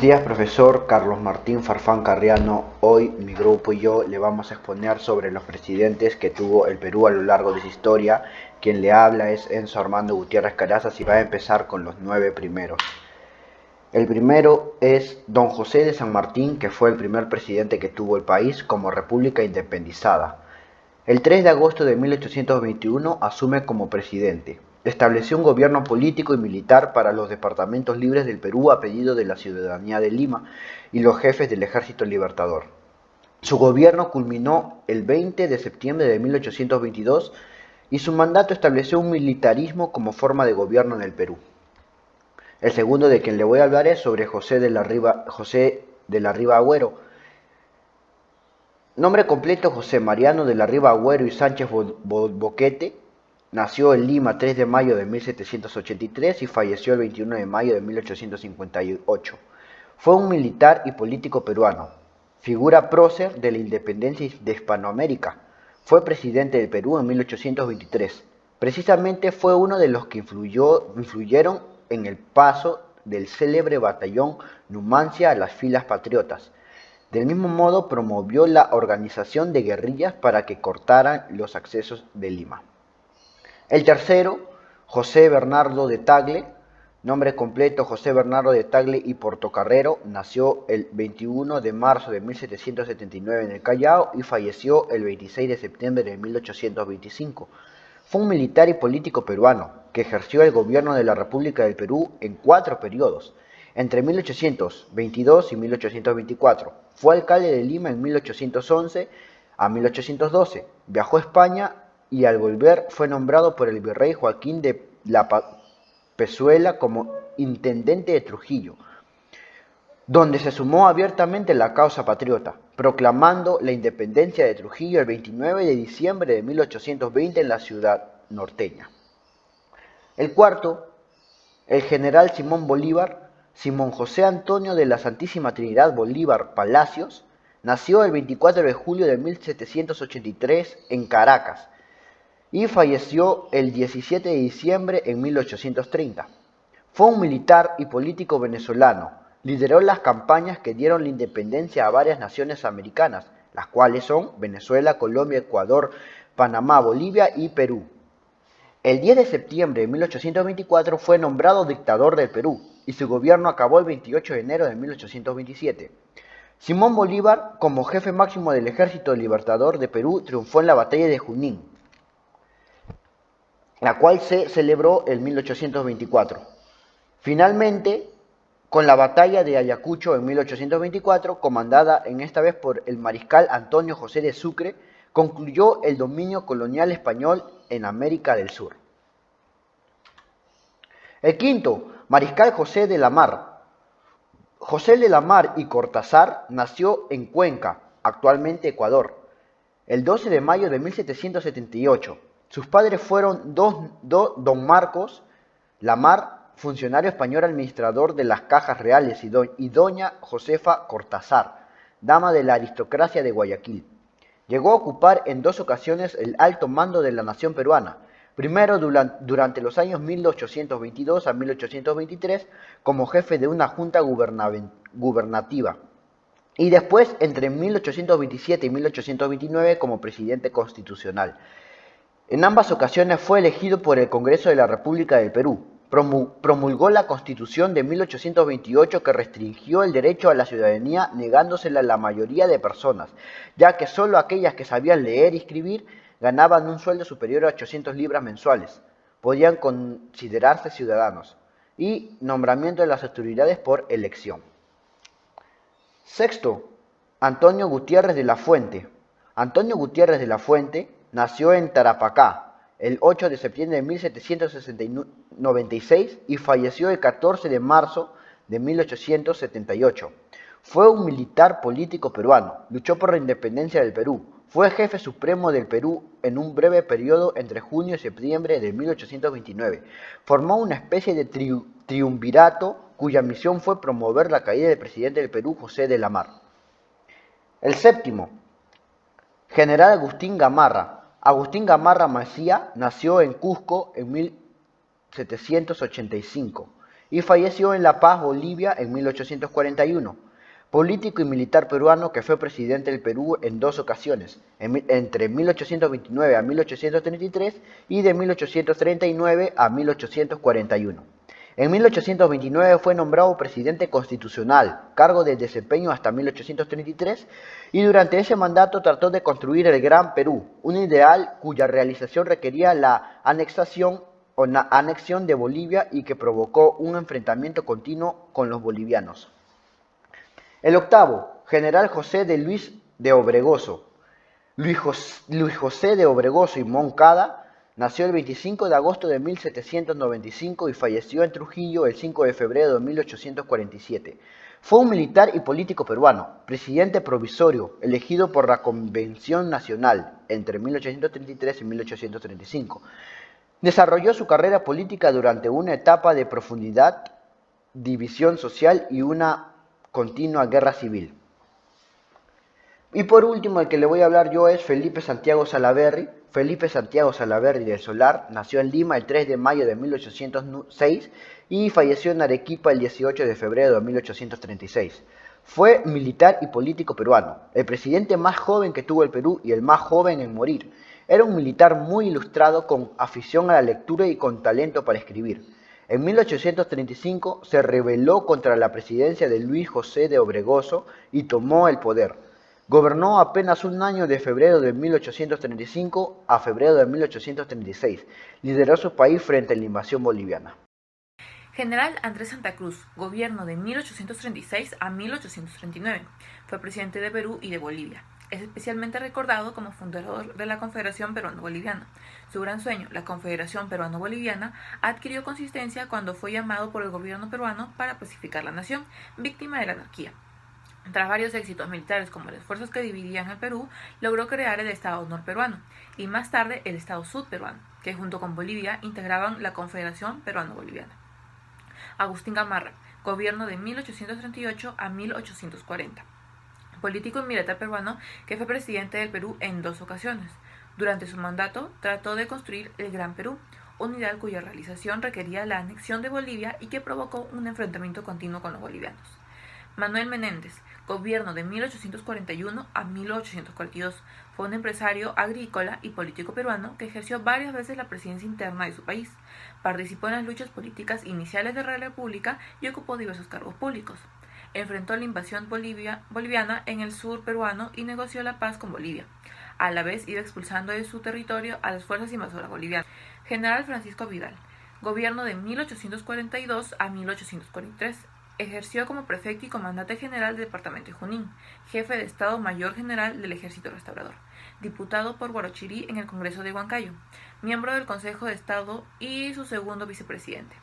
Buenos días, profesor Carlos Martín Farfán Carriano. Hoy mi grupo y yo le vamos a exponer sobre los presidentes que tuvo el Perú a lo largo de su historia. Quien le habla es Enzo Armando Gutiérrez Caraza y va a empezar con los 9 primeros. El primero es don José de San Martín, que fue el primer presidente que tuvo el país como república independizada. El 3 de agosto de 1821 asume como presidente. Estableció un gobierno político y militar para los departamentos libres del Perú a pedido de la ciudadanía de Lima y los jefes del Ejército Libertador. Su gobierno culminó el 20 de septiembre de 1822 y su mandato estableció un militarismo como forma de gobierno en el Perú. El segundo de quien le voy a hablar es sobre José de la Riva Agüero. Nombre completo: José Mariano de la Riva Agüero y Sánchez Boquete. Nació en Lima 3 de mayo de 1783 y falleció el 21 de mayo de 1858. Fue un militar y político peruano, figura prócer de la independencia de Hispanoamérica. Fue presidente del Perú en 1823. Precisamente fue uno de los que influyeron en el paso del célebre batallón Numancia a las filas patriotas. Del mismo modo, promovió la organización de guerrillas para que cortaran los accesos de Lima. El tercero, José Bernardo de Tagle, nombre completo José Bernardo de Tagle y Portocarrero, nació el 21 de marzo de 1779 en el Callao y falleció el 26 de septiembre de 1825. Fue un militar y político peruano que ejerció el gobierno de la República del Perú en 4 periodos, entre 1822 y 1824. Fue alcalde de Lima en 1811 a 1812. Viajó a España y al volver fue nombrado por el virrey Joaquín de la Pezuela como intendente de Trujillo, donde se sumó abiertamente a la causa patriota, proclamando la independencia de Trujillo el 29 de diciembre de 1820 en la ciudad norteña. El cuarto, el general Simón José Antonio de la Santísima Trinidad Bolívar Palacios, nació el 24 de julio de 1783 en Caracas y falleció el 17 de diciembre en 1830. Fue un militar y político venezolano. Lideró las campañas que dieron la independencia a varias naciones americanas, las cuales son Venezuela, Colombia, Ecuador, Panamá, Bolivia y Perú. El 10 de septiembre de 1824 fue nombrado dictador del Perú y su gobierno acabó el 28 de enero de 1827. Simón Bolívar, como jefe máximo del Ejército Libertador de Perú, triunfó en la batalla de Junín, la cual se celebró en 1824. Finalmente, con la batalla de Ayacucho en 1824, comandada en esta vez por el mariscal Antonio José de Sucre, concluyó el dominio colonial español en América del Sur. El quinto, mariscal José de la Mar. José de la Mar y Cortázar nació en Cuenca, actualmente Ecuador, el 12 de mayo de 1778. Sus padres fueron don Marcos Lamar, funcionario español administrador de las cajas reales, y doña Josefa Cortázar, dama de la aristocracia de Guayaquil. Llegó a ocupar en 2 ocasiones el alto mando de la nación peruana, primero durante los años 1822 a 1823 como jefe de una junta gubernativa y después entre 1827 y 1829 como presidente constitucional. En ambas ocasiones fue elegido por el Congreso de la República del Perú. Promulgó la Constitución de 1828 que restringió el derecho a la ciudadanía negándosela a la mayoría de personas, ya que solo aquellas que sabían leer y escribir ganaban un sueldo superior a 800 libras mensuales, podían considerarse ciudadanos, y nombramiento de las autoridades por elección. Sexto, Antonio Gutiérrez de la Fuente. Antonio Gutiérrez de la Fuente nació en Tarapacá el 8 de septiembre de 1796 y falleció el 14 de marzo de 1878. Fue un militar político peruano, luchó por la independencia del Perú, fue jefe supremo del Perú en un breve periodo entre junio y septiembre de 1829. Formó una especie de triunvirato cuya misión fue promover la caída del presidente del Perú, José de la Mar. El séptimo, general Agustín Gamarra. Agustín Gamarra Macía nació en Cusco en 1785 y falleció en La Paz, Bolivia, en 1841. Político y militar peruano que fue presidente del Perú en dos ocasiones, entre 1829 a 1833 y de 1839 a 1841. En 1829 fue nombrado presidente constitucional, cargo de desempeño hasta 1833, y durante ese mandato trató de construir el Gran Perú, un ideal cuya realización requería la anexión de Bolivia y que provocó un enfrentamiento continuo con los bolivianos. El octavo, general José de Luis de Obregoso. Luis José de Obregoso y Moncada nació el 25 de agosto de 1795 y falleció en Trujillo el 5 de febrero de 1847. Fue un militar y político peruano, presidente provisorio, elegido por la Convención Nacional entre 1833 y 1835. Desarrolló su carrera política durante una etapa de profundidad, división social y una continua guerra civil. Y por último, el que le voy a hablar yo es Felipe Santiago Salaverry. Felipe Santiago Salaverry del Solar nació en Lima el 3 de mayo de 1806 y falleció en Arequipa el 18 de febrero de 1836. Fue militar y político peruano, el presidente más joven que tuvo el Perú y el más joven en morir. Era un militar muy ilustrado, con afición a la lectura y con talento para escribir. En 1835 se rebeló contra la presidencia de Luis José de Obregoso y tomó el poder. Gobernó apenas un año, de febrero de 1835 a febrero de 1836. Lideró su país frente a la invasión boliviana. General Andrés Santa Cruz, gobierno de 1836 a 1839. Fue presidente de Perú y de Bolivia. Es especialmente recordado como fundador de la Confederación Peruano-Boliviana. Su gran sueño, la Confederación Peruano-Boliviana, adquirió consistencia cuando fue llamado por el gobierno peruano para pacificar la nación, víctima de la anarquía. Tras varios éxitos militares como los esfuerzos que dividían el Perú, logró crear el Estado norperuano y más tarde el Estado sudperuano, que junto con Bolivia integraban la Confederación Peruano-Boliviana. Agustín Gamarra, gobierno de 1838 a 1840. Político y militar peruano que fue presidente del Perú en dos ocasiones. Durante su mandato trató de construir el Gran Perú, un ideal cuya realización requería la anexión de Bolivia y que provocó un enfrentamiento continuo con los bolivianos. Manuel Menéndez, gobierno de 1841 a 1842, fue un empresario agrícola y político peruano que ejerció varias veces la presidencia interna de su país. Participó en las luchas políticas iniciales de la República y ocupó diversos cargos públicos. Enfrentó la invasión boliviana en el sur peruano y negoció la paz con Bolivia. A la vez iba expulsando de su territorio a las fuerzas invasoras bolivianas. General Francisco Vidal, gobierno de 1842 a 1843. Ejerció como prefecto y comandante general del departamento de Junín, jefe de Estado Mayor General del Ejército Restaurador, diputado por Guarochirí en el Congreso de Huancayo, miembro del Consejo de Estado y su segundo vicepresidente.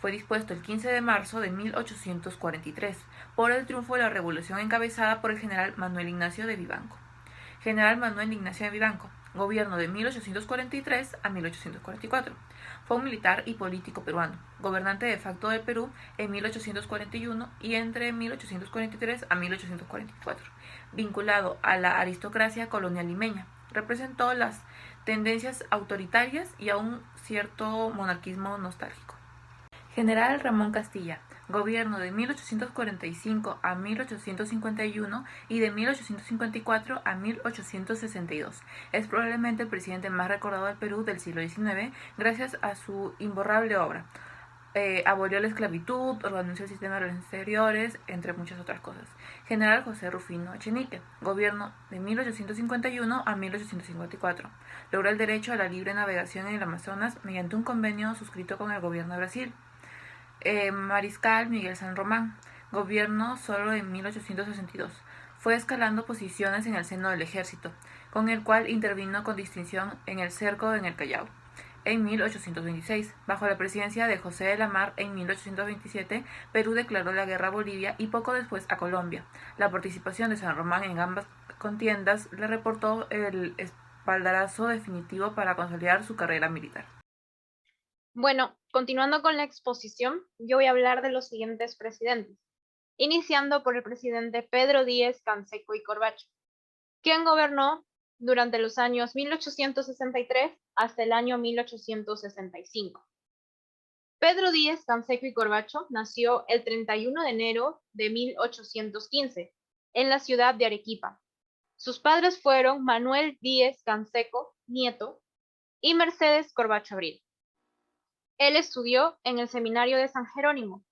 Fue dispuesto el 15 de marzo de 1843 por el triunfo de la revolución encabezada por el general Manuel Ignacio de Vivanco. General Manuel Ignacio de Vivanco, gobierno de 1843 a 1844. Fue un militar y político peruano, gobernante de facto del Perú en 1841 y entre 1843 a 1844, vinculado a la aristocracia colonial limeña. Representó las tendencias autoritarias y a un cierto monarquismo nostálgico. General Ramón Castilla, gobierno de 1845 a 1851 y de 1854 a 1862. Es probablemente el presidente más recordado del Perú del siglo XIX gracias a su imborrable obra. Abolió la esclavitud, organizó el sistema de relaciones exteriores, entre muchas otras cosas. General José Rufino Echenique, gobierno de 1851 a 1854. Logró el derecho a la libre navegación en el Amazonas mediante un convenio suscrito con el gobierno de Brasil. Mariscal Miguel San Román, gobierno solo en 1862. Fue escalando posiciones en el seno del ejército, con el cual intervino con distinción en el cerco en el Callao. En 1826, bajo la presidencia de José de la Mar, en 1827, Perú declaró la guerra a Bolivia y poco después a Colombia. La participación de San Román en ambas contiendas le reportó el espaldarazo definitivo para consolidar su carrera militar. Bueno, continuando con la exposición, yo voy a hablar de los siguientes presidentes, iniciando por el presidente Pedro Díez Canseco y Corbacho, quien gobernó durante los años 1863 hasta el año 1865. Pedro Díez Canseco y Corbacho nació el 31 de enero de 1815 en la ciudad de Arequipa. Sus padres fueron Manuel Díez Canseco, nieto, y Mercedes Corbacho Abril. Él estudió en el seminario de San Jerónimo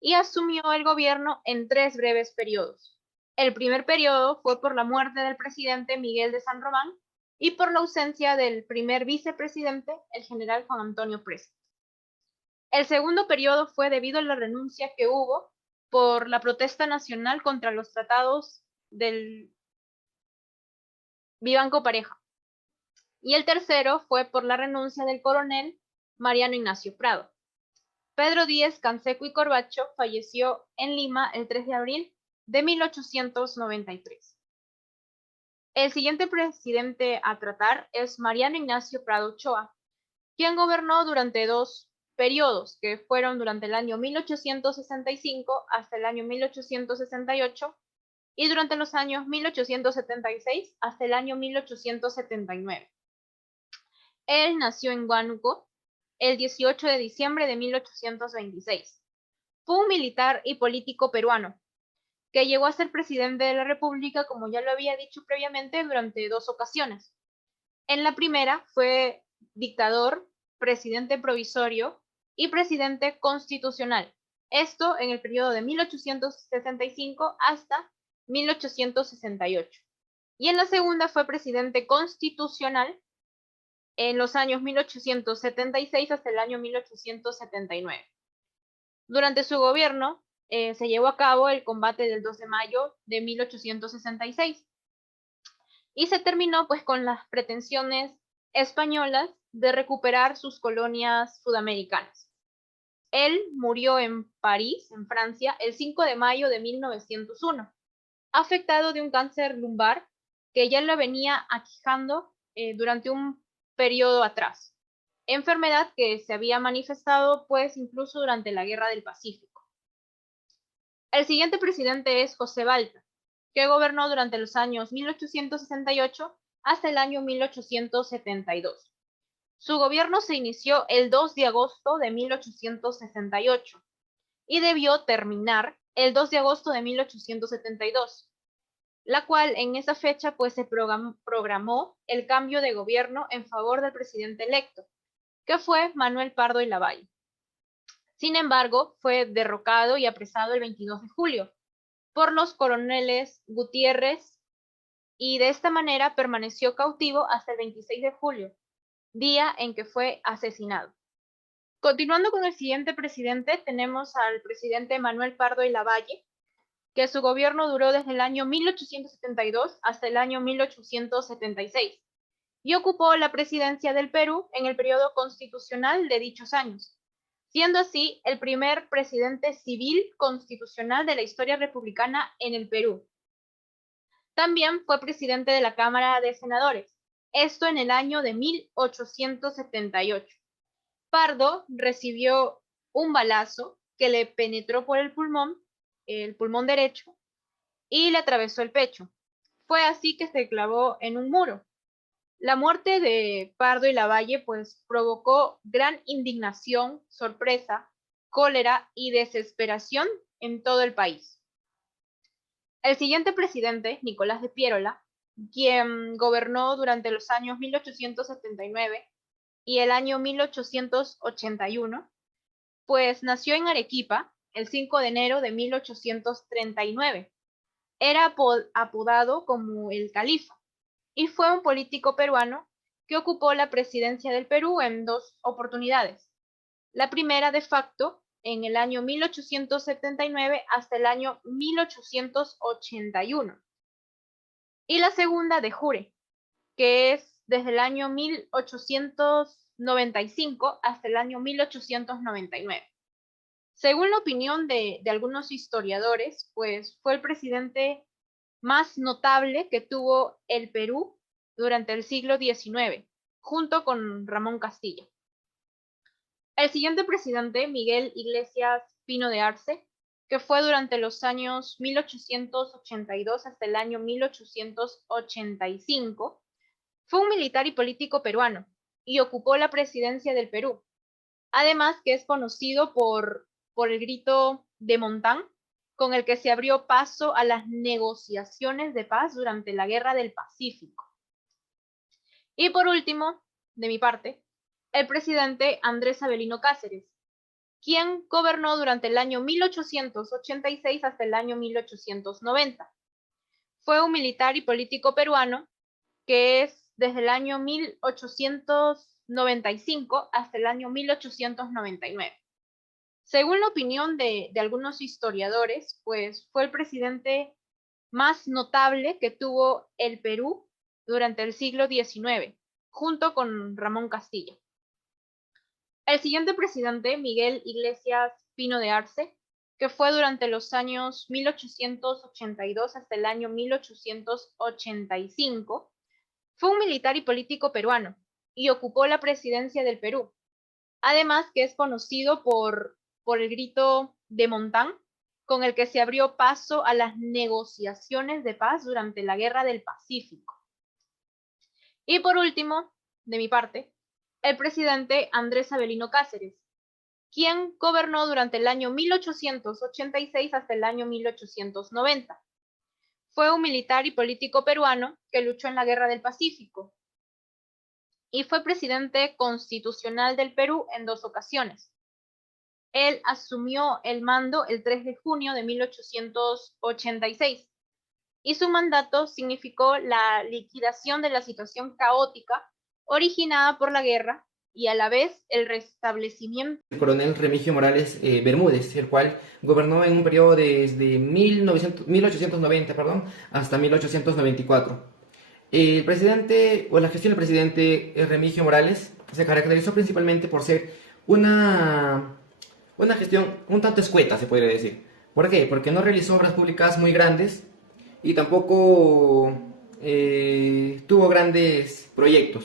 y asumió el gobierno en 3 breves periodos. El primer periodo fue por la muerte del presidente Miguel de San Román y por la ausencia del primer vicepresidente, el general Juan Antonio Presa. El segundo periodo fue debido a la renuncia que hubo por la protesta nacional contra los tratados del Vivanco Pareja. Y el tercero fue por la renuncia del coronel Mariano Ignacio Prado. Pedro Díez Canseco y Corbacho falleció en Lima el 3 de abril de 1893. El siguiente presidente a tratar es Mariano Ignacio Prado Ochoa, quien gobernó durante 2 periodos, que fueron durante el año 1865 hasta el año 1868 y durante los años 1876 hasta el año 1879. Él nació en Huánuco el 18 de diciembre de 1826. Fue un militar y político peruano, que llegó a ser presidente de la República, como ya lo había dicho previamente, durante 2 ocasiones. En la primera fue dictador, presidente provisorio y presidente constitucional. Esto en el periodo de 1865 hasta 1868. Y en la segunda fue presidente constitucional en los años 1876 hasta el año 1879. Durante su gobierno se llevó a cabo el combate del 2 de mayo de 1866 y se terminó pues con las pretensiones españolas de recuperar sus colonias sudamericanas. Él murió en París, en Francia, el 5 de mayo de 1901, afectado de un cáncer lumbar que ya lo venía aquejando durante un periodo atrás, enfermedad que se había manifestado pues incluso durante la Guerra del Pacífico. El siguiente presidente es José Balta, que gobernó durante los años 1868 hasta el año 1872. Su gobierno se inició el 2 de agosto de 1868 y debió terminar el 2 de agosto de 1872, la cual en esa fecha pues se programó el cambio de gobierno en favor del presidente electo, que fue Manuel Pardo y Lavalle. Sin embargo, fue derrocado y apresado el 22 de julio por los coroneles Gutiérrez y de esta manera permaneció cautivo hasta el 26 de julio, día en que fue asesinado. Continuando con el siguiente presidente, tenemos al presidente Manuel Pardo y Lavalle, que su gobierno duró desde el año 1872 hasta el año 1876 y ocupó la presidencia del Perú en el periodo constitucional de dichos años, siendo así el primer presidente civil constitucional de la historia republicana en el Perú. También fue presidente de la Cámara de Senadores, esto en el año de 1878. Pardo recibió un balazo que le penetró por el pulmón derecho, y le atravesó el pecho. Fue así que se clavó en un muro. La muerte de Pardo y Lavalle pues provocó gran indignación, sorpresa, cólera y desesperación en todo el país. El siguiente presidente, Nicolás de Piérola, quien gobernó durante los años 1879 y el año 1881, pues nació en Arequipa el 5 de enero de 1839. Era apodado como el Califa y fue un político peruano que ocupó la presidencia del Perú en 2 oportunidades. La primera de facto en el año 1879 hasta el año 1881 y la segunda de jure, que es desde el año 1895 hasta el año 1899. Según la opinión de algunos historiadores, pues fue el presidente más notable que tuvo el Perú durante el siglo XIX, junto con Ramón Castilla. El siguiente presidente, Miguel Iglesias Pino de Arce, que fue durante los años 1882 hasta el año 1885, fue un militar y político peruano y ocupó la presidencia del Perú. Además que es conocido por el grito de Montán, con el que se abrió paso a las negociaciones de paz durante la Guerra del Pacífico. Y por último, de mi parte, el presidente Andrés Avelino Cáceres, quien gobernó durante el año 1886 hasta el año 1890. Fue un militar y político peruano que es desde el año 1895 hasta el año 1899. Según la opinión de algunos historiadores, pues fue el presidente más notable que tuvo el Perú durante el siglo XIX, junto con Ramón Castilla. El siguiente presidente, Miguel Iglesias Pino de Arce, que fue durante los años 1882 hasta el año 1885, fue un militar y político peruano y ocupó la presidencia del Perú. Además que es conocido por el grito de Montán, con el que se abrió paso a las negociaciones de paz durante la Guerra del Pacífico. Y por último, de mi parte, el presidente Andrés Avelino Cáceres, quien gobernó durante el año 1886 hasta el año 1890. Fue un militar y político peruano que luchó en la Guerra del Pacífico y fue presidente constitucional del Perú en 2 ocasiones. Él asumió el mando el 3 de junio de 1886 y su mandato significó la liquidación de la situación caótica originada por la guerra y a la vez el restablecimiento. El coronel Remigio Morales Bermúdez, el cual gobernó en un periodo desde 1890 hasta 1894. El presidente, o la gestión del presidente Remigio Morales, se caracterizó principalmente por ser una gestión un tanto escueta, se podría decir. ¿Por qué? Porque no realizó obras públicas muy grandes y tampoco tuvo grandes proyectos.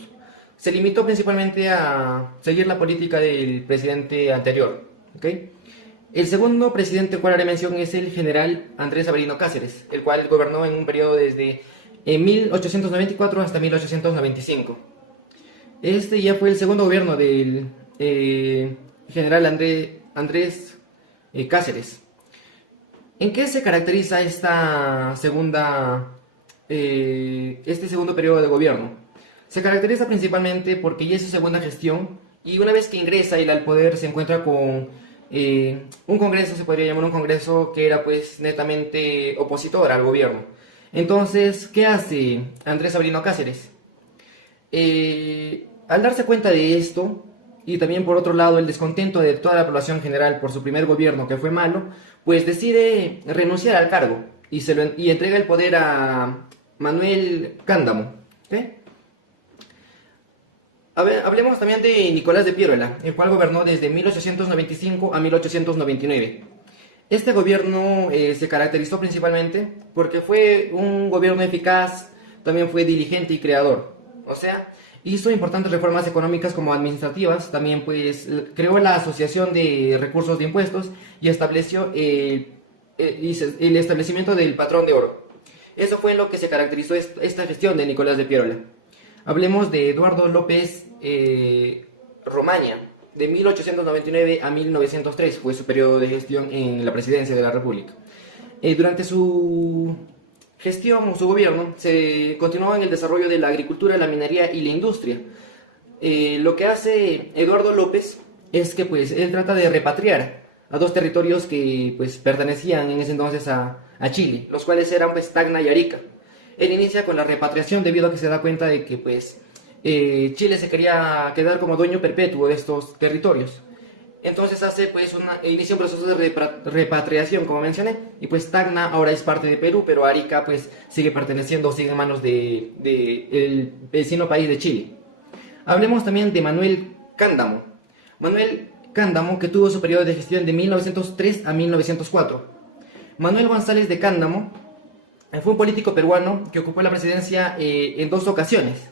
Se limitó principalmente a seguir la política del presidente anterior. ¿Okay? El segundo presidente al cual haré mención es el general Andrés Avelino Cáceres, el cual gobernó en un periodo desde 1894 hasta 1895. Este ya fue el segundo gobierno del general Andrés Cáceres. ¿En qué se caracteriza este segundo periodo de gobierno? Se caracteriza principalmente porque ya es su segunda gestión y una vez que ingresa él al poder se encuentra con un congreso, se podría llamar un congreso que era pues netamente opositor al gobierno. Entonces, ¿qué hace Andrés Avelino Cáceres? Al darse cuenta de esto, y también por otro lado el descontento de toda la población general por su primer gobierno que fue malo, pues decide renunciar al cargo y entrega el poder a Manuel Cándamo. ¿Okay? Hablemos también de Nicolás de Piérola, el cual gobernó desde 1895 a 1899. Este gobierno se caracterizó principalmente porque fue un gobierno eficaz, también fue diligente y creador. O sea, hizo importantes reformas económicas como administrativas, también pues creó la Asociación de Recursos de Impuestos y estableció el establecimiento del patrón de oro. Eso fue lo que se caracterizó esta gestión de Nicolás de Piérola. Hablemos de Eduardo López Romaña, de 1899 a 1903, fue su periodo de gestión en la presidencia de la República. Durante su gestión o su gobierno se continuó en el desarrollo de la agricultura, la minería y la industria. Lo que hace Eduardo López es que pues él trata de repatriar a 2 territorios que pues pertenecían en ese entonces a Chile, los cuales eran pues Tacna y Arica. Él inicia con la repatriación debido a que se da cuenta de que pues Chile se quería quedar como dueño perpetuo de estos territorios. Entonces inicia un proceso de repatriación, como mencioné, y pues Tacna ahora es parte de Perú, pero Arica pues sigue en manos del vecino país de Chile. Hablemos también de Manuel Cándamo. Manuel Cándamo, que tuvo su periodo de gestión de 1903 a 1904. Manuel González de Cándamo fue un político peruano que ocupó la presidencia en 2 ocasiones.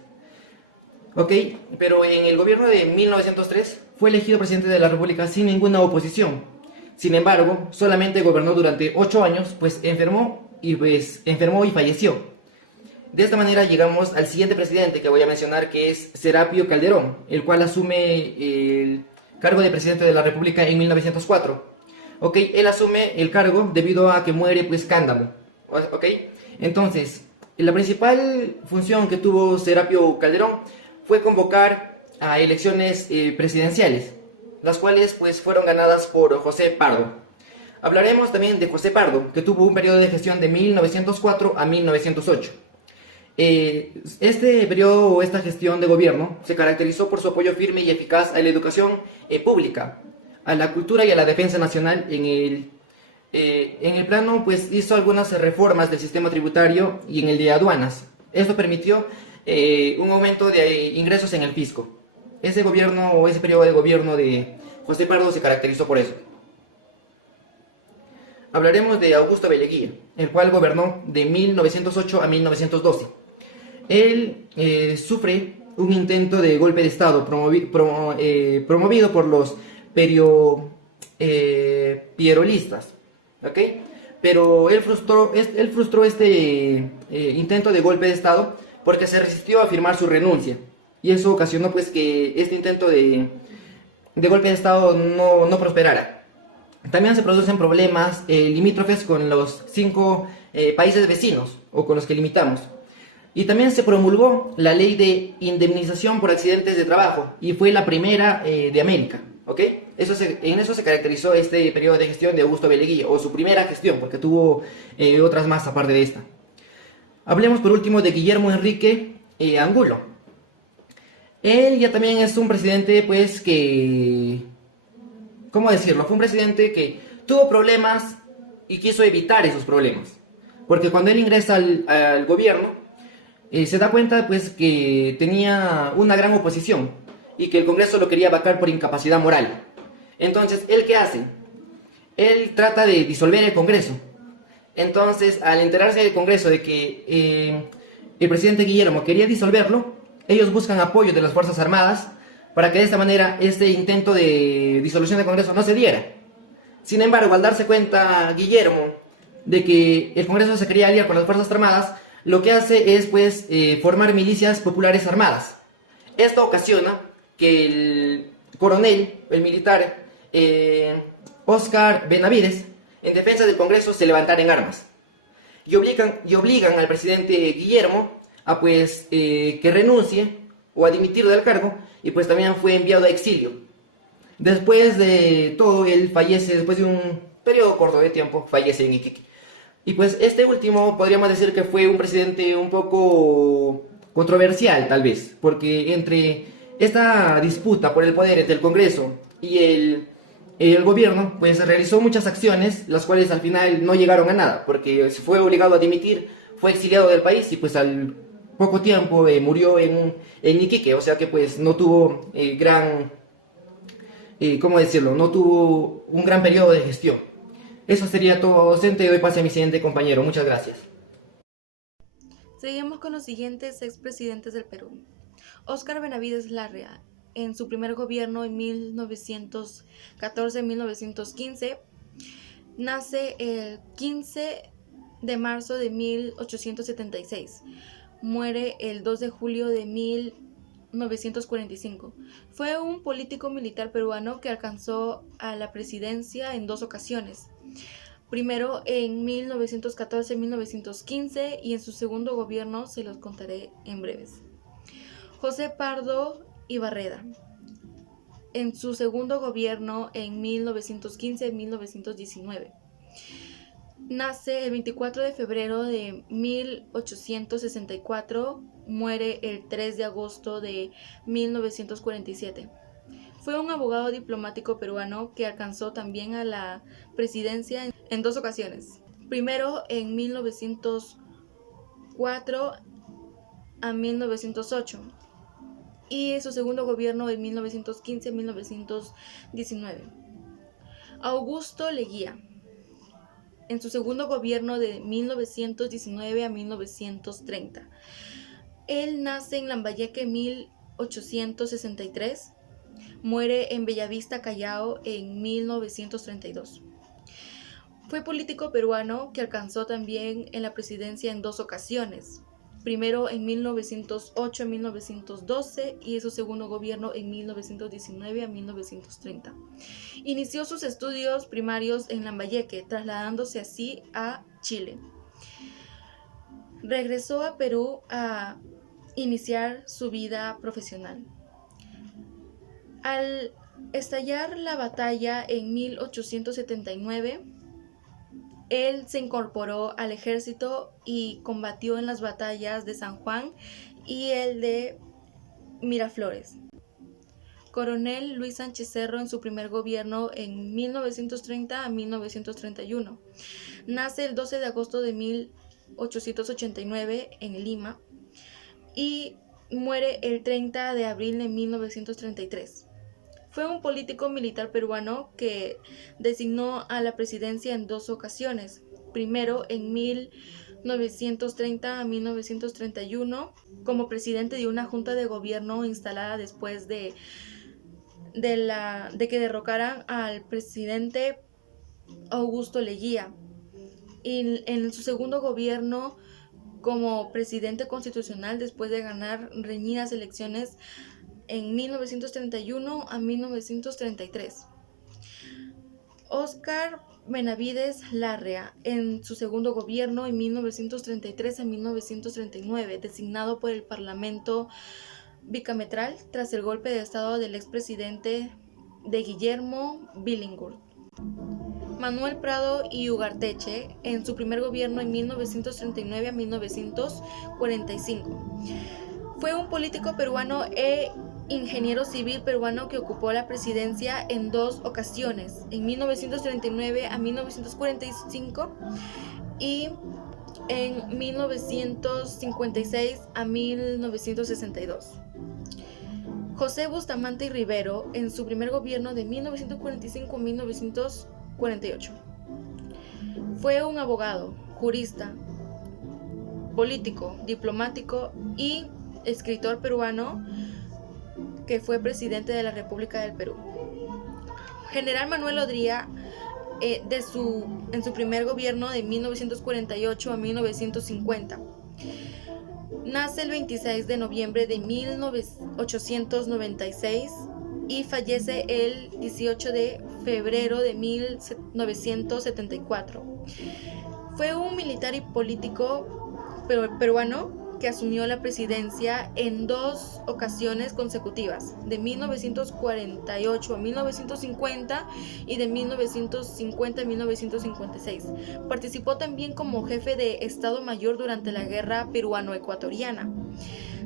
¿Ok? Pero en el gobierno de 1903 fue elegido presidente de la República sin ninguna oposición. Sin embargo, solamente gobernó durante 8 años, pues enfermó y falleció. De esta manera llegamos al siguiente presidente que voy a mencionar, que es Serapio Calderón, el cual asume el cargo de presidente de la República en 1904. Ok, él asume el cargo debido a que muere pues Cándamo. Ok, entonces, la principal función que tuvo Serapio Calderón fue convocar a elecciones presidenciales, las cuales pues fueron ganadas por José Pardo. Hablaremos también de José Pardo, que tuvo un periodo de gestión de 1904 a 1908. Este periodo o esta gestión de gobierno se caracterizó por su apoyo firme y eficaz a la educación pública, a la cultura y a la defensa nacional. En el plano, pues hizo algunas reformas del sistema tributario y en el de aduanas. Esto permitió un aumento de ingresos en el fisco. Ese gobierno o ese periodo de gobierno de José Pardo se caracterizó por eso. Hablaremos de Augusto B. Leguía, el cual gobernó de 1908 a 1912. Él sufre un intento de golpe de Estado promovido por los pierolistas, ¿ok? Pero él frustró este intento de golpe de Estado porque se resistió a firmar su renuncia. Y eso ocasionó pues que este intento de golpe de Estado no prosperara. También se producen problemas limítrofes con los 5 países vecinos o con los que limitamos. Y también se promulgó la ley de indemnización por accidentes de trabajo y fue la primera de América. ¿Ok? En eso se caracterizó este periodo de gestión de Augusto B. Leguía, o su primera gestión, porque tuvo otras más aparte de esta. Hablemos por último de Guillermo Enrique Angulo. Él ya también es un presidente pues que... ¿Cómo decirlo? Fue un presidente que tuvo problemas y quiso evitar esos problemas. Porque cuando él ingresa al gobierno, se da cuenta pues que tenía una gran oposición y que el Congreso lo quería vacar por incapacidad moral. Entonces, ¿él qué hace? Él trata de disolver el Congreso. Entonces, al enterarse del Congreso de que el presidente Guillermo quería disolverlo, ellos buscan apoyo de las Fuerzas Armadas para que de esta manera este intento de disolución del Congreso no se diera. Sin embargo, al darse cuenta Guillermo de que el Congreso se quería aliar con las Fuerzas Armadas, lo que hace es pues formar milicias populares armadas. Esto ocasiona que el coronel, el militar Óscar Benavides, en defensa del Congreso, se levantara en armas. Y obligan al presidente Guillermo a pues que renuncie o a dimitir del cargo, y pues también fue enviado a exilio. Después de todo, él fallece, después de un periodo corto de tiempo, fallece en Iquique. Y pues este último podríamos decir que fue un presidente un poco controversial, tal vez, porque entre esta disputa por el poder entre el Congreso y el gobierno, pues se realizó muchas acciones, las cuales al final no llegaron a nada, porque se fue obligado a dimitir, fue exiliado del país y pues al poco tiempo murió en Iquique, o sea que pues no tuvo ¿cómo decirlo? No tuvo un gran periodo de gestión. Eso sería todo, docente, y doy pase a mi siguiente compañero. Muchas gracias. Seguimos con los siguientes expresidentes del Perú. Óscar Benavides Larrea, en su primer gobierno en 1914-1915, nace el 15 de marzo de 1876. Muere el 2 de julio de 1945. Fue un político militar peruano que alcanzó a la presidencia en 2 ocasiones. Primero en 1914-1915 y en su segundo gobierno se los contaré en breves. José Pardo Ibarreda, en su segundo gobierno en 1915-1919. Nace el 24 de febrero de 1864, muere el 3 de agosto de 1947. Fue un abogado diplomático peruano que alcanzó también a la presidencia en 2 ocasiones. Primero en 1904 a 1908 y su segundo gobierno en 1915-1919. Augusto Leguía, en su segundo gobierno de 1919 a 1930. Él nace en Lambayeque en 1863, muere en Bellavista, Callao en 1932. Fue político peruano que alcanzó también en la presidencia en 2 ocasiones. primero en 1908 a 1912 y su segundo gobierno en 1919 a 1930. Inició sus estudios primarios en Lambayeque, trasladándose así a Chile. Regresó a Perú a iniciar su vida profesional. Al estallar la batalla en 1879, él se incorporó al ejército y combatió en las batallas de San Juan y el de Miraflores. Coronel Luis Sánchez Cerro en su primer gobierno en 1930 a 1931. Nace el 12 de agosto de 1889 en Lima y muere el 30 de abril de 1933. Fue un político militar peruano que designó a la presidencia en 2 ocasiones. Primero en 1930 a 1931 como presidente de una junta de gobierno instalada después de que derrocaran al presidente Augusto Leguía. Y en su segundo gobierno como presidente constitucional después de ganar reñidas elecciones en 1931 a 1933. Óscar Benavides Larrea en su segundo gobierno en 1933 a 1939, designado por el Parlamento bicameral tras el golpe de estado del expresidente de Guillermo Billinghurst. Manuel Prado y Ugarteche en su primer gobierno en 1939 a 1945. Fue un político peruano e ingeniero civil peruano que ocupó la presidencia en 2 ocasiones, en 1939 a 1945 y en 1956 a 1962. José Bustamante y Rivero en su primer gobierno de 1945 a 1948. Fue un abogado, jurista, político, diplomático y escritor peruano que fue presidente de la República del Perú. General Manuel Odría en su primer gobierno de 1948 a 1950. Nace el 26 de noviembre de 1896 y fallece el 18 de febrero de 1974. Fue un militar y político peruano que asumió la presidencia en 2 ocasiones consecutivas, de 1948 a 1950 y de 1950 a 1956. Participó también como jefe de Estado Mayor durante la Guerra Peruano-Ecuatoriana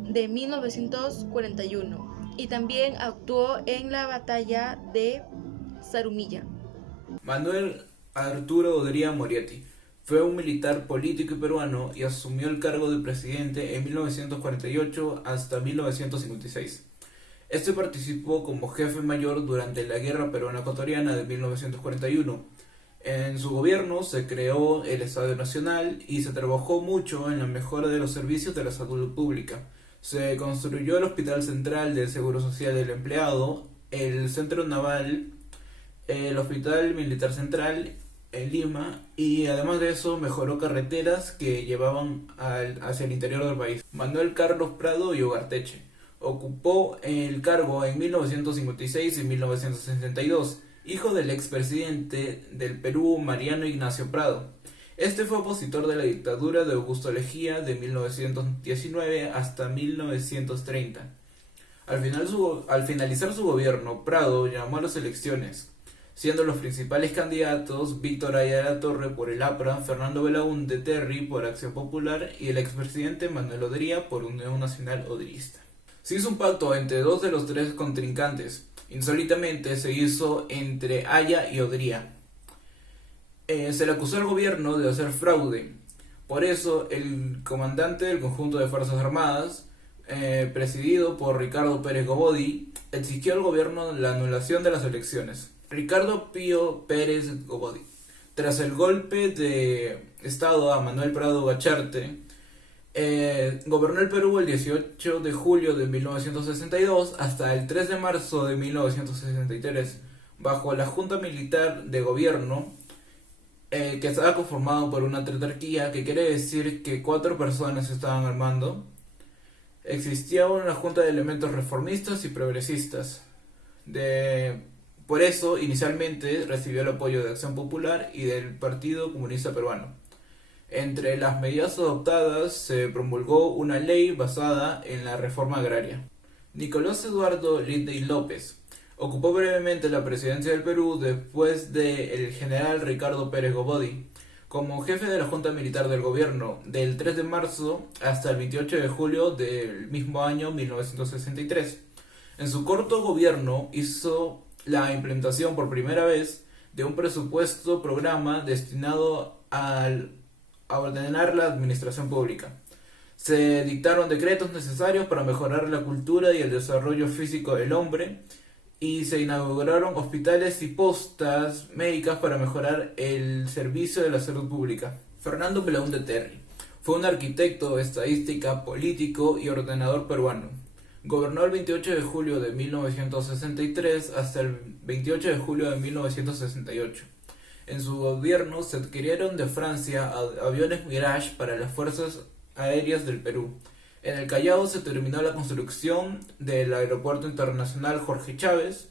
de 1941 y también actuó en la batalla de Zarumilla. Manuel Arturo Odría Moriarty fue un militar político peruano y asumió el cargo de presidente en 1948 hasta 1956. Este participó como jefe mayor durante la Guerra Peruano-Ecuatoriana de 1941. En su gobierno se creó el Estadio Nacional y se trabajó mucho en la mejora de los servicios de la salud pública. Se construyó el Hospital Central del Seguro Social del Empleado, el Centro Naval, el Hospital Militar Central en Lima y además de eso mejoró carreteras que llevaban hacia el interior del país. Manuel Carlos Prado y Ugarteche ocupó el cargo en 1956 y 1962, hijo del expresidente del Perú Mariano Ignacio Prado. Este fue opositor de la dictadura de Augusto Leguía de 1919 hasta 1930. Al finalizar su gobierno, Prado llamó a las elecciones, siendo los principales candidatos Víctor Ayala Torre por el APRA, Fernando Belaúnde Terry por Acción Popular y el expresidente Manuel Odría por Unión Nacional Odrista. Se hizo un pacto entre 2 de los 3 contrincantes. Insólitamente se hizo entre Aya y Odría. Se le acusó al gobierno de hacer fraude. Por eso el comandante del conjunto de Fuerzas Armadas, presidido por Ricardo Pérez Gobodi, exigió al gobierno la anulación de las elecciones. Ricardo Pío Pérez Gobodi, tras el golpe de estado a Manuel Prado Gacharte, gobernó el Perú el 18 de julio de 1962 hasta el 3 de marzo de 1963, bajo la Junta Militar de Gobierno, que estaba conformado por una tetrarquía, que quiere decir que 4 personas estaban al mando. Existía una junta de elementos reformistas y progresistas. Por eso, inicialmente recibió el apoyo de Acción Popular y del Partido Comunista Peruano. Entre las medidas adoptadas se promulgó una ley basada en la reforma agraria. Nicolás Eduardo Lindley López ocupó brevemente la presidencia del Perú después del general Ricardo Pérez Gobodi como jefe de la Junta Militar del Gobierno del 3 de marzo hasta el 28 de julio del mismo año 1963. En su corto gobierno hizo la implementación por primera vez de un presupuesto programa destinado a ordenar la administración pública. Se dictaron decretos necesarios para mejorar la cultura y el desarrollo físico del hombre y se inauguraron hospitales y postas médicas para mejorar el servicio de la salud pública. Fernando Belaúnde Terry fue un arquitecto, estadística, político y ordenador peruano. Gobernó el 28 de julio de 1963 hasta el 28 de julio de 1968. En su gobierno se adquirieron de Francia aviones Mirage para las fuerzas aéreas del Perú. En el Callao se terminó la construcción del Aeropuerto Internacional Jorge Chávez.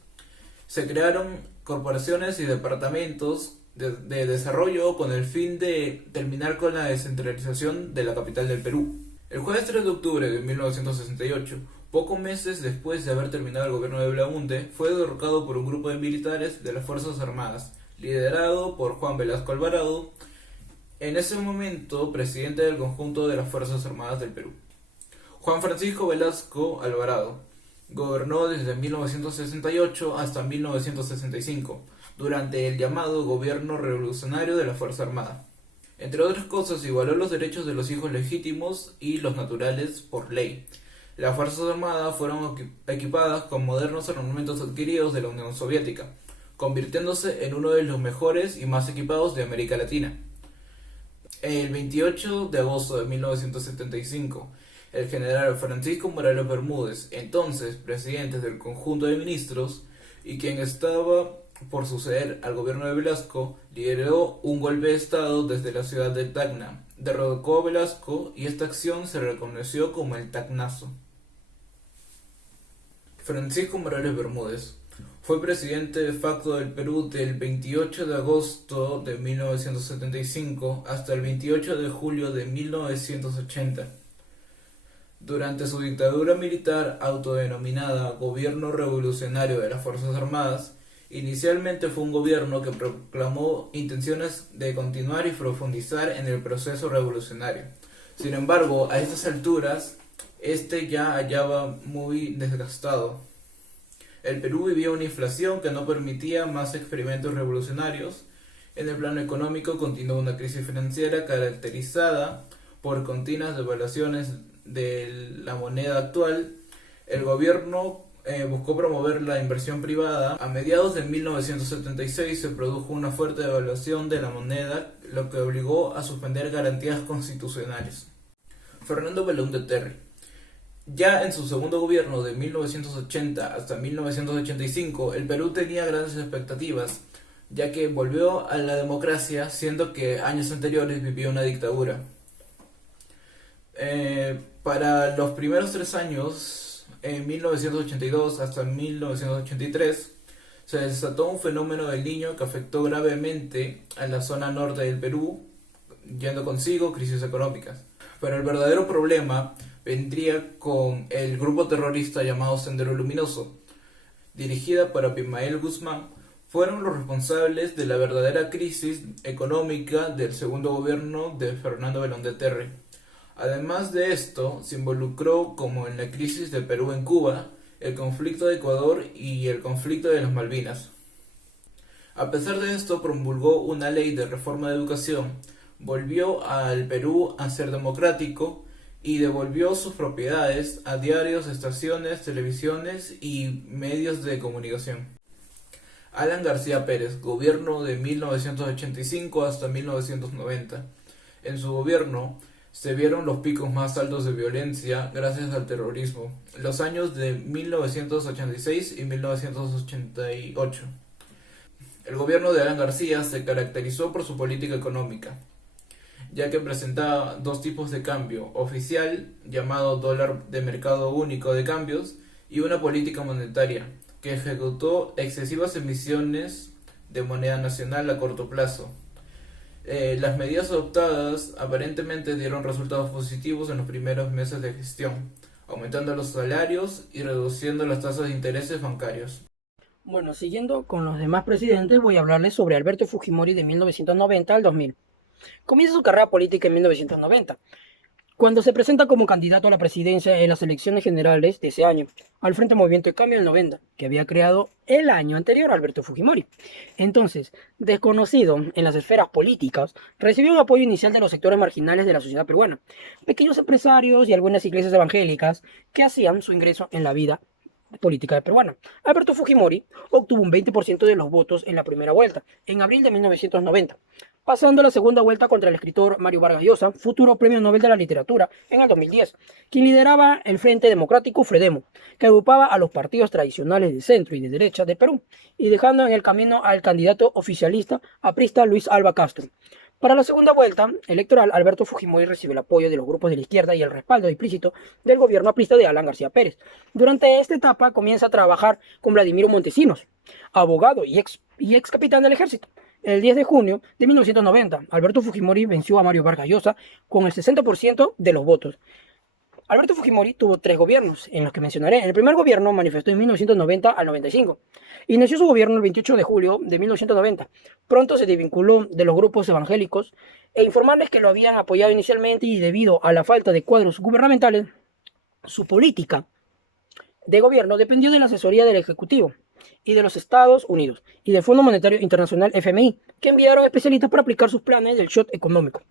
Se crearon corporaciones y departamentos de desarrollo con el fin de terminar con la descentralización de la capital del Perú. El jueves 3 de octubre de 1968, pocos meses después de haber terminado el gobierno de Belaúnde, fue derrocado por un grupo de militares de las Fuerzas Armadas, liderado por Juan Velasco Alvarado, en ese momento presidente del conjunto de las Fuerzas Armadas del Perú. Juan Francisco Velasco Alvarado gobernó desde 1968 hasta 1965, durante el llamado Gobierno Revolucionario de la Fuerza Armada. Entre otras cosas, igualó los derechos de los hijos legítimos y los naturales por ley. Las Fuerzas Armadas fueron equipadas con modernos armamentos adquiridos de la Unión Soviética, convirtiéndose en uno de los mejores y más equipados de América Latina. El 28 de agosto de 1975, el general Francisco Morales Bermúdez, entonces presidente del conjunto de ministros y quien estaba por suceder al gobierno de Velasco, lideró un golpe de estado desde la ciudad de Tacna. Derrocó a Velasco y esta acción se reconoció como el Tacnazo. Francisco Morales Bermúdez fue presidente de facto del Perú del 28 de agosto de 1975 hasta el 28 de julio de 1980. Durante su dictadura militar autodenominada Gobierno Revolucionario de las Fuerzas Armadas, inicialmente fue un gobierno que proclamó intenciones de continuar y profundizar en el proceso revolucionario. Sin embargo, a estas alturas, este ya hallaba muy desgastado. El Perú vivía una inflación que no permitía más experimentos revolucionarios. En el plano económico continuó una crisis financiera caracterizada por continuas devaluaciones de la moneda actual. El gobierno buscó promover la inversión privada. A mediados de 1976 se produjo una fuerte devaluación de la moneda, lo que obligó a suspender garantías constitucionales. Fernando Belaúnde Terry. Ya en su segundo gobierno de 1980 hasta 1985, el Perú tenía grandes expectativas, ya que volvió a la democracia, siendo que años anteriores vivía una dictadura. Para los primeros 3 años, en 1982 hasta 1983, se desató un fenómeno del Niño que afectó gravemente a la zona norte del Perú, yendo consigo crisis económicas. Pero el verdadero problema vendría con el grupo terrorista llamado Sendero Luminoso, dirigida por Abimael Guzmán. Fueron los responsables de la verdadera crisis económica del segundo gobierno de Fernando Belaúnde Terry. Además de esto, se involucró como en la crisis de Perú en Cuba, el conflicto de Ecuador y el conflicto de las Malvinas. A pesar de esto, promulgó una ley de reforma de educación, volvió al Perú a ser democrático y devolvió sus propiedades a diarios, estaciones, televisiones y medios de comunicación. Alan García Pérez, gobierno de 1985 hasta 1990. En su gobierno se vieron los picos más altos de violencia gracias al terrorismo, los años de 1986 y 1988. El gobierno de Alan García se caracterizó por su política económica, ya que presentaba dos tipos de cambio: oficial, llamado dólar de mercado único de cambios, y una política monetaria, que ejecutó excesivas emisiones de moneda nacional a corto plazo. Las medidas adoptadas aparentemente dieron resultados positivos en los primeros meses de gestión, aumentando los salarios y reduciendo las tasas de intereses bancarios. Bueno, siguiendo con los demás presidentes, voy a hablarles sobre Alberto Fujimori de 1990 al 2000. Comienza su carrera política en 1990, cuando se presenta como candidato a la presidencia en las elecciones generales de ese año, al Frente Movimiento de Cambio del 90, que había creado el año anterior Alberto Fujimori. Entonces, desconocido en las esferas políticas, recibió un apoyo inicial de los sectores marginales de la sociedad peruana, pequeños empresarios y algunas iglesias evangélicas que hacían su ingreso en la vida política peruana. Alberto Fujimori obtuvo un 20% de los votos en la primera vuelta, en abril de 1990, pasando a la segunda vuelta contra el escritor Mario Vargas Llosa, futuro Premio Nobel de la Literatura, en el 2010, quien lideraba el Frente Democrático Fredemo, que agrupaba a los partidos tradicionales de centro y de derecha de Perú, y dejando en el camino al candidato oficialista aprista Luis Alva Castro. Para la segunda vuelta electoral, Alberto Fujimori recibe el apoyo de los grupos de la izquierda y el respaldo implícito del gobierno aprista de Alan García Pérez. Durante esta etapa comienza a trabajar con Vladimiro Montesinos, abogado y ex capitán del ejército. El 10 de junio de 1990, Alberto Fujimori venció a Mario Vargas Llosa con el 60% de los votos. Alberto Fujimori tuvo 3 gobiernos, en los que mencionaré. El primer gobierno manifestó en 1990 al 95. Inició su gobierno el 28 de julio de 1990. Pronto se desvinculó de los grupos evangélicos e informarles que lo habían apoyado inicialmente, y debido a la falta de cuadros gubernamentales, su política de gobierno dependió de la asesoría del Ejecutivo y de los Estados Unidos y del Fondo Monetario Internacional FMI, que enviaron especialistas para aplicar sus planes del shock económico.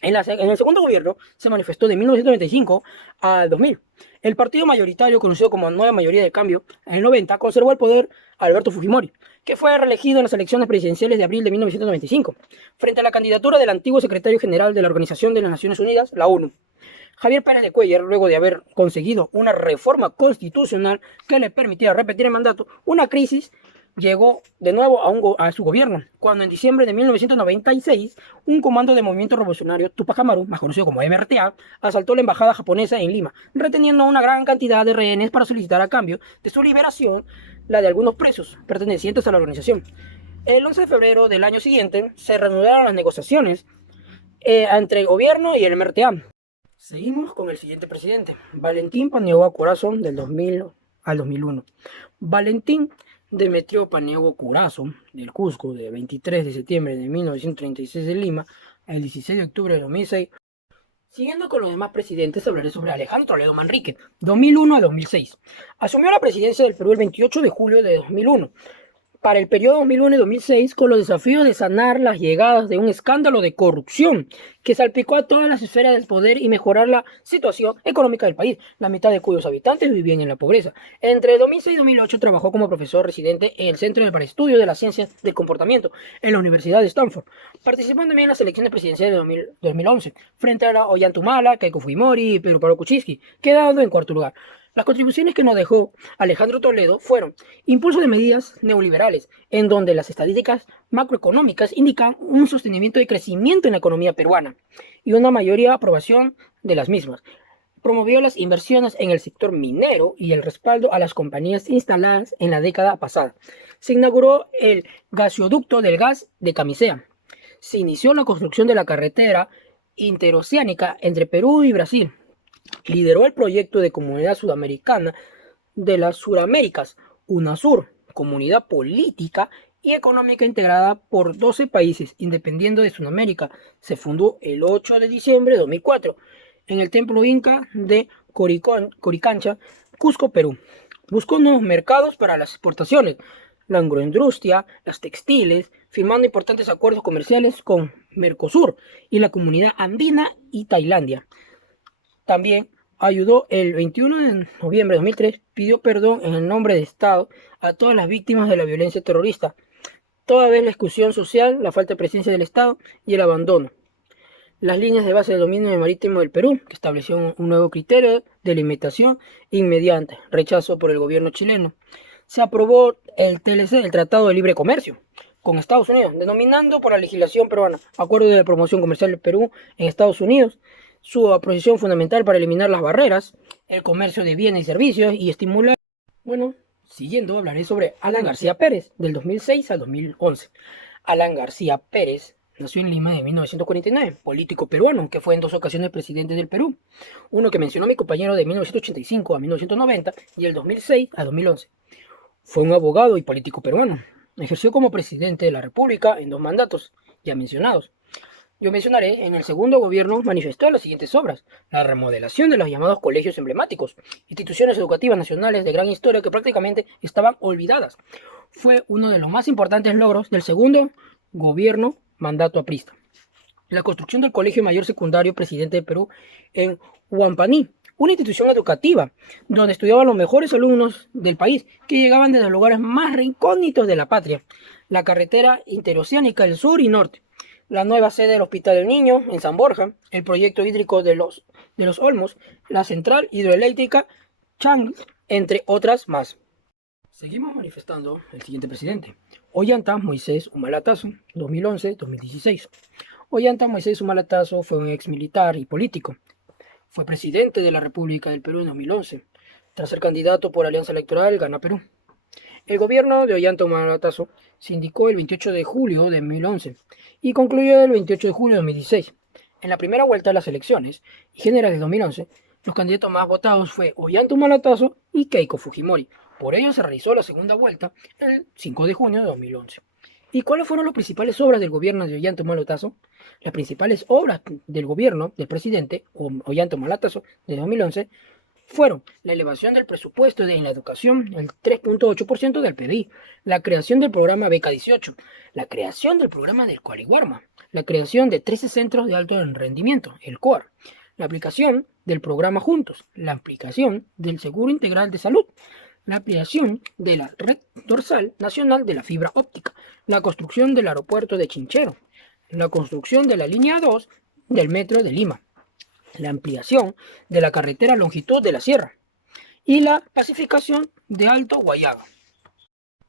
En el segundo gobierno se manifestó de 1995 al 2000. El partido mayoritario, conocido como Nueva Mayoría de Cambio, en el 90 conservó el poder Alberto Fujimori, que fue reelegido en las elecciones presidenciales de abril de 1995, frente a la candidatura del antiguo secretario general de la Organización de las Naciones Unidas, la ONU, Javier Pérez de Cuéllar. Luego de haber conseguido una reforma constitucional que le permitiera repetir el mandato, una crisis llegó de nuevo a su gobierno, cuando en diciembre de 1996 un comando del movimiento revolucionario Tupac Amaru, más conocido como MRTA, asaltó la embajada japonesa en Lima, reteniendo una gran cantidad de rehenes para solicitar a cambio de su liberación la de algunos presos pertenecientes a la organización. El 11 de febrero del año siguiente se reanudaron las negociaciones entre el gobierno y el MRTA. Seguimos con el siguiente presidente, Valentín Paniagua Corazón, del 2000 al 2001. Valentín Demetrio Paniagua Corazón, del Cusco, de 23 de septiembre de 1936 de Lima, el 16 de octubre de 2006. Siguiendo con los demás presidentes, hablaré sobre Alejandro Toledo Manrique, 2001 a 2006. Asumió la presidencia del Perú el 28 de julio de 2001. Para el periodo 2001 y 2006, con los desafíos de sanar las llegadas de un escándalo de corrupción que salpicó a todas las esferas del poder y mejorar la situación económica del país, la mitad de cuyos habitantes vivían en la pobreza. Entre 2006 y 2008 trabajó como profesor residente en el Centro para Estudios de las Ciencias del Comportamiento en la Universidad de Stanford. Participó también en las elecciones presidenciales de 2011, frente a Ollanta Keiko Fujimori y Pedro Pablo Kuczynski, quedando en cuarto lugar. Las contribuciones que nos dejó Alejandro Toledo fueron impulso de medidas neoliberales, en donde las estadísticas macroeconómicas indican un sostenimiento de crecimiento en la economía peruana y una mayoría aprobación de las mismas. Promovió las inversiones en el sector minero y el respaldo a las compañías instaladas en la década pasada. Se inauguró el gasoducto del gas de Camisea. Se inició la construcción de la carretera interoceánica entre Perú y Brasil. Lideró el proyecto de Comunidad Sudamericana de las Suraméricas, UNASUR, comunidad política y económica integrada por 12 países, independiendo de Sudamérica. Se fundó el 8 de diciembre de 2004 en el Templo Inca de Coricancha, Cusco, Perú. Buscó nuevos mercados para las exportaciones, la agroindustria, las textiles, firmando importantes acuerdos comerciales con Mercosur y la Comunidad Andina y Tailandia. También ayudó el 21 de noviembre de 2003, pidió perdón en el nombre de Estado a todas las víctimas de la violencia terrorista, toda vez la exclusión social, la falta de presencia del Estado y el abandono. Las líneas de base del dominio marítimo del Perú, que estableció un nuevo criterio de limitación inmediata, rechazo por el gobierno chileno. Se aprobó el TLC, el Tratado de Libre Comercio, con Estados Unidos, denominando por la legislación peruana Acuerdo de Promoción Comercial del Perú en Estados Unidos, su aproximación fundamental para eliminar las barreras, el comercio de bienes y servicios y estimular. Bueno, siguiendo hablaré sobre Alan García Pérez, del 2006 al 2011. Alan García Pérez nació en Lima en 1949, político peruano que fue en 2 ocasiones presidente del Perú, uno que mencionó mi compañero de 1985 a 1990 y el 2006 a 2011. Fue un abogado y político peruano. Ejerció como presidente de la República en 2 mandatos, ya mencionados. Yo mencionaré, en el segundo gobierno manifestó las siguientes obras: la remodelación de los llamados colegios emblemáticos, instituciones educativas nacionales de gran historia que prácticamente estaban olvidadas. Fue uno de los más importantes logros del segundo gobierno mandato aprista. La construcción del Colegio Mayor Secundario Presidente de Perú en Huampaní, una institución educativa donde estudiaban los mejores alumnos del país que llegaban desde los lugares más recónditos de la patria. La carretera interoceánica del sur y norte, la nueva sede del Hospital del Niño en San Borja, el proyecto hídrico de los Olmos, la central hidroeléctrica Chang, entre otras más. Seguimos manifestando el siguiente presidente: Ollanta Moisés Humalatazo, 2011-2016. Ollanta Moisés Humalatazo fue un ex militar y político. Fue presidente de la República del Perú en 2011. Tras ser candidato por Alianza Electoral, gana Perú. El gobierno de Ollanta Humala se indicó el 28 de julio de 2011 y concluyó el 28 de julio de 2016. En la primera vuelta de las elecciones generales de 2011, los candidatos más votados fue Ollanta Humala y Keiko Fujimori. Por ello se realizó la segunda vuelta el 5 de junio de 2011. ¿Y cuáles fueron las principales obras del gobierno de Ollanta Humala? Las principales obras del gobierno del presidente Ollanta Humala de 2011 fueron la elevación del presupuesto en la educación, el 3.8% del PBI, la creación del programa Beca 18, la creación del programa del Coaliwarma, la creación de 13 centros de alto rendimiento, el COAR, la aplicación del programa Juntos, la aplicación del Seguro Integral de Salud, la ampliación de la red dorsal nacional de la fibra óptica, la construcción del aeropuerto de Chinchero, la construcción de la línea 2 del metro de Lima, la ampliación de la carretera longitud de la sierra y la pacificación de Alto Guayaga.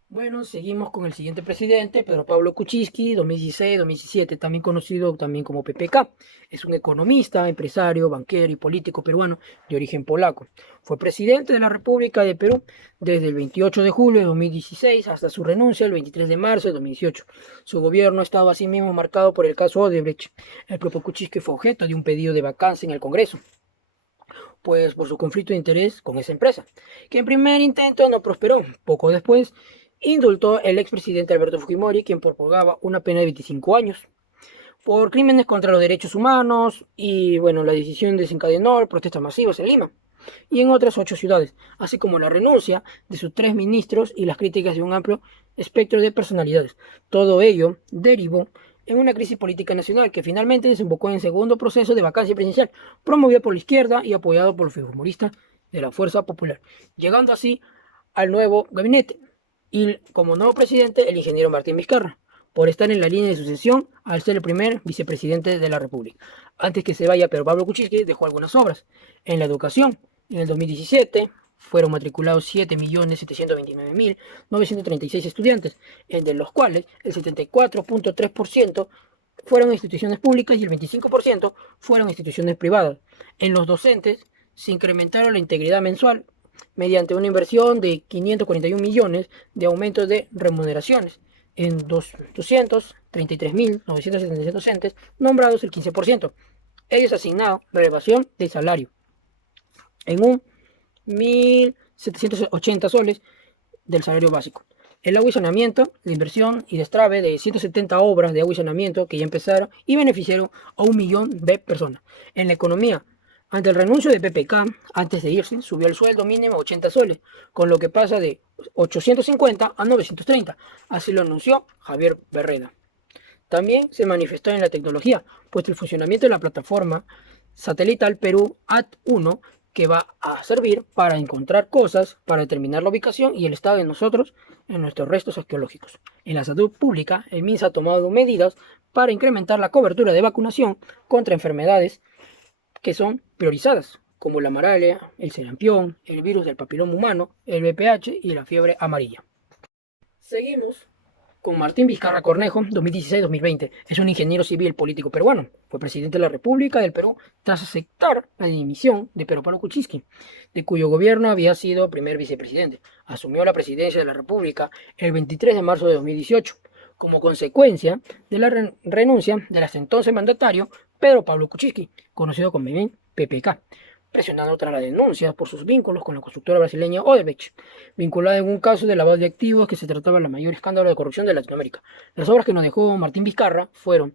Bueno, seguimos con el siguiente presidente, Pedro Pablo Kuczynski, 2016-2017, también conocido también como PPK. Es un economista, empresario, banquero y político peruano de origen polaco. Fue presidente de la República de Perú desde el 28 de julio de 2016 hasta su renuncia el 23 de marzo de 2018. Su gobierno estaba asimismo marcado por el caso Odebrecht. El propio Kuczynski fue objeto de un pedido de vacancia en el Congreso, pues por su conflicto de interés con esa empresa, que en primer intento no prosperó. Poco después indultó el expresidente Alberto Fujimori, quien propagaba una pena de 25 años por crímenes contra los derechos humanos, y bueno, la decisión desencadenó protestas masivas en Lima y en otras 8 ciudades, así como la renuncia de sus 3 ministros y las críticas de un amplio espectro de personalidades. Todo ello derivó en una crisis política nacional que finalmente desembocó en el segundo proceso de vacancia presidencial, promovido por la izquierda y apoyado por los fujimoristas de la Fuerza Popular, llegando así al nuevo gabinete y como nuevo presidente el ingeniero Martín Vizcarra, por estar en la línea de sucesión al ser el primer vicepresidente de la República. Antes que se vaya, Pedro Pablo Kuczynski dejó algunas obras en la educación. En el 2017 fueron matriculados 7.729.936 estudiantes, de los cuales el 74.3% fueron instituciones públicas y el 25% fueron instituciones privadas. En los docentes se incrementaron la integridad mensual mediante una inversión de 541 millones de aumento de remuneraciones en 233.977 docentes nombrados el 15%. Ellos asignaron la elevación de salario en 1.780 soles del salario básico. El agua y saneamiento, la inversión y destrave de 170 obras de agua y saneamiento que ya empezaron y beneficiaron a 1 millón de personas. En la economía, ante el renuncio de PPK, antes de irse, subió el sueldo mínimo a 80 soles, con lo que pasa de 850 a 930. Así lo anunció Javier Berreda. También se manifestó en la tecnología, pues el funcionamiento de la plataforma satelital Perú AT1, que va a servir para encontrar cosas, para determinar la ubicación y el estado de nosotros en nuestros restos arqueológicos. En la salud pública, el MINSA ha tomado medidas para incrementar la cobertura de vacunación contra enfermedades que son priorizadas, como la malaria, el sarampión, el virus del papiloma humano, el VPH y la fiebre amarilla. Seguimos con Martín Vizcarra Cornejo, 2016-2020. Es un ingeniero civil político peruano. Fue presidente de la República del Perú tras aceptar la dimisión de Pedro Pablo Kuczynski, de cuyo gobierno había sido primer vicepresidente. Asumió la presidencia de la República el 23 de marzo de 2018, como consecuencia de la renuncia del hasta entonces mandatario Pedro Pablo Kuczynski, conocido como PPK, presionando tras las denuncias por sus vínculos con la constructora brasileña Odebrecht, vinculada en un caso de lavado de activos que se trataba del mayor escándalo de corrupción de Latinoamérica. Las obras que nos dejó Martín Vizcarra fueron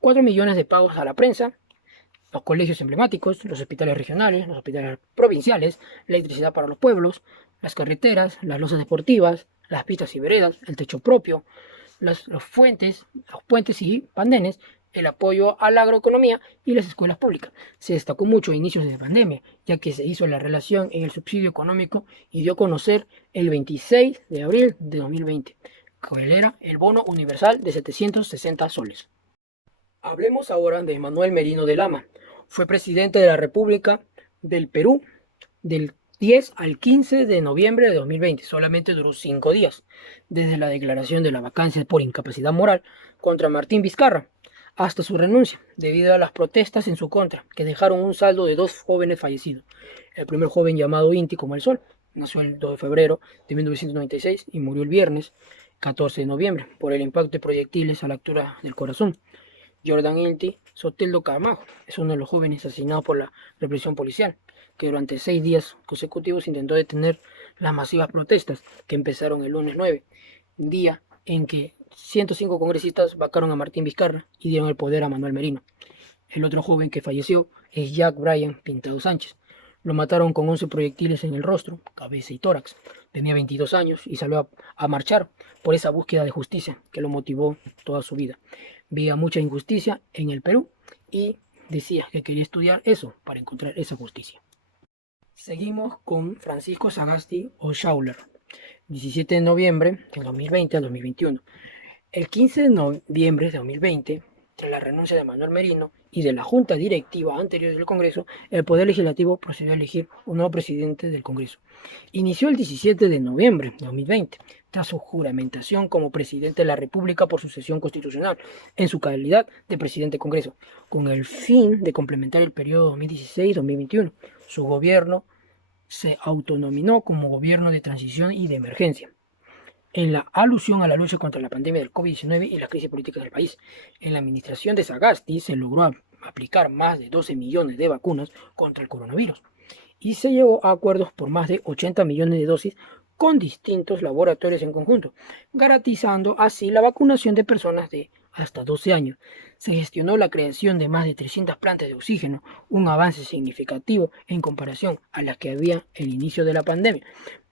4 millones de pagos a la prensa, los colegios emblemáticos, los hospitales regionales, los hospitales provinciales, la electricidad para los pueblos, las carreteras, las losas deportivas, las pistas y veredas, el techo propio, los puentes y pandenes, el apoyo a la agroeconomía y las escuelas públicas. Se destacó mucho a inicios de pandemia, ya que se hizo la relación en el subsidio económico y dio a conocer el 26 de abril de 2020, cuál era el bono universal de 760 soles. Hablemos ahora de Manuel Merino de Lama. Fue presidente de la República del Perú del 10 al 15 de noviembre de 2020. Solamente duró 5 días, desde la declaración de la vacancia por incapacidad moral contra Martín Vizcarra hasta su renuncia, debido a las protestas en su contra, que dejaron un saldo de 2 jóvenes fallecidos. El primer joven, llamado Inti como el Sol, nació el 2 de febrero de 1996 y murió el viernes 14 de noviembre por el impacto de proyectiles a la altura del corazón. Jordan Inti Soteldo Camacho es uno de los jóvenes asesinados por la represión policial, que durante 6 días consecutivos intentó detener las masivas protestas que empezaron el lunes 9, día en que 105 congresistas vacaron a Martín Vizcarra y dieron el poder a Manuel Merino. El otro joven que falleció es Jack Bryan Pintado Sánchez. Lo mataron con 11 proyectiles en el rostro, cabeza y tórax. Tenía 22 años y salió a marchar por esa búsqueda de justicia que lo motivó toda su vida. Veía mucha injusticia en el Perú y decía que quería estudiar eso para encontrar esa justicia. Seguimos con Francisco Sagasti o Schauler, 17 de noviembre del 2020 al 2021. El 15 de noviembre de 2020, tras la renuncia de Manuel Merino y de la Junta Directiva anterior del Congreso, el Poder Legislativo procedió a elegir un nuevo presidente del Congreso. Inició el 17 de noviembre de 2020, tras su juramentación como presidente de la República por sucesión constitucional, en su calidad de presidente del Congreso, con el fin de complementar el periodo 2016-2021. Su gobierno se autonominó como Gobierno de Transición y de Emergencia, en la alusión a la lucha contra la pandemia del COVID-19 y la crisis política del país. En la administración de Sagasti se logró aplicar más de 12 millones de vacunas contra el coronavirus y se llegó a acuerdos por más de 80 millones de dosis con distintos laboratorios en conjunto, garantizando así la vacunación de personas de hasta 12 años. Se gestionó la creación de más de 300 plantas de oxígeno, un avance significativo en comparación a las que había el inicio de la pandemia,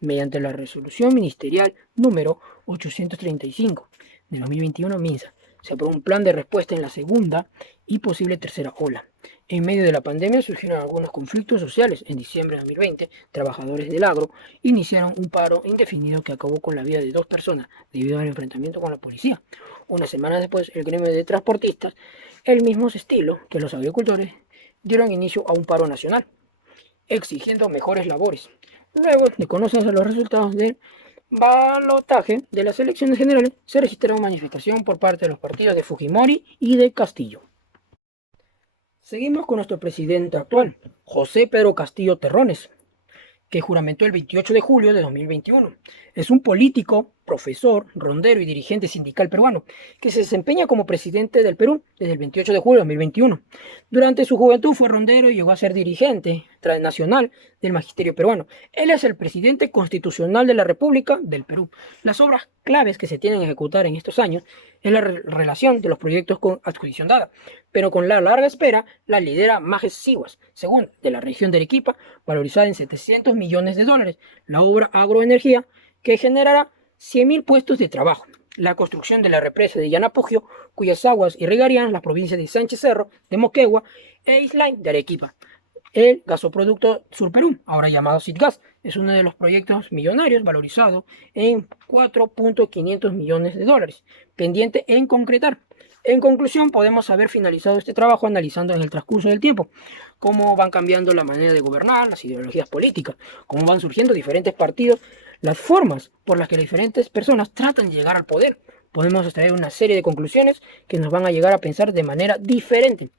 mediante la resolución ministerial número 835 de 2021 MINSA. Se aprobó un plan de respuesta en la segunda y posible tercera ola. En medio de la pandemia surgieron algunos conflictos sociales. En diciembre de 2020, trabajadores del agro iniciaron un paro indefinido que acabó con la vida de 2 personas debido al enfrentamiento con la policía. Una semana después, el gremio de transportistas, el mismo estilo que los agricultores, dieron inicio a un paro nacional, exigiendo mejores labores. Luego de conocerse los resultados del balotaje de las elecciones generales, se registró manifestación por parte de los partidos de Fujimori y de Castillo. Seguimos con nuestro presidente actual, José Pedro Castillo Terrones, que juramentó el 28 de julio de 2021. Es un político, profesor, rondero y dirigente sindical peruano, que se desempeña como presidente del Perú desde el 28 de julio de 2021. Durante su juventud fue rondero y llegó a ser dirigente nacional del magisterio peruano. Él es el presidente constitucional de la República del Perú. Las obras claves que se tienen que ejecutar en estos años es la relación de los proyectos con adjudicación dada, pero con la larga espera la lidera Majes Siguas, según de la región de Arequipa, valorizada en 700 millones de dólares, la obra agroenergía que generará 100.000 puestos de trabajo, la construcción de la represa de Yanapugio, cuyas aguas irrigarían las provincias de Sánchez Cerro, de Moquegua e Islay de Arequipa. El gasoproducto Sur Perú, ahora llamado Sitgas, es uno de los proyectos millonarios valorizado en 4.500 millones de dólares, pendiente en concretar. En conclusión, podemos haber finalizado este trabajo analizando en el transcurso del tiempo cómo van cambiando la manera de gobernar, las ideologías políticas, cómo van surgiendo diferentes partidos, las formas por las que diferentes personas tratan de llegar al poder, podemos extraer una serie de conclusiones que nos van a llegar a pensar de manera diferente.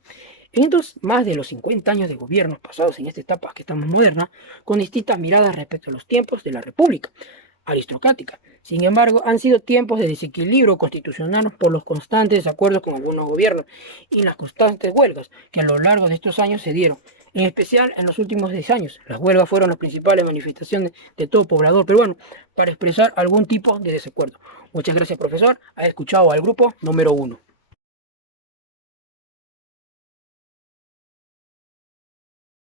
En estos más de los 50 años de gobiernos pasados en esta etapa que estamos moderna, con distintas miradas respecto a los tiempos de la República aristocrática. Sin embargo, han sido tiempos de desequilibrio constitucional por los constantes desacuerdos con algunos gobiernos y las constantes huelgas que a lo largo de estos años se dieron. En especial en los últimos 10 años, las huelgas fueron las principales manifestaciones de todo poblador peruano para expresar algún tipo de desacuerdo. Muchas gracias, profesor. Ha escuchado al grupo número 1.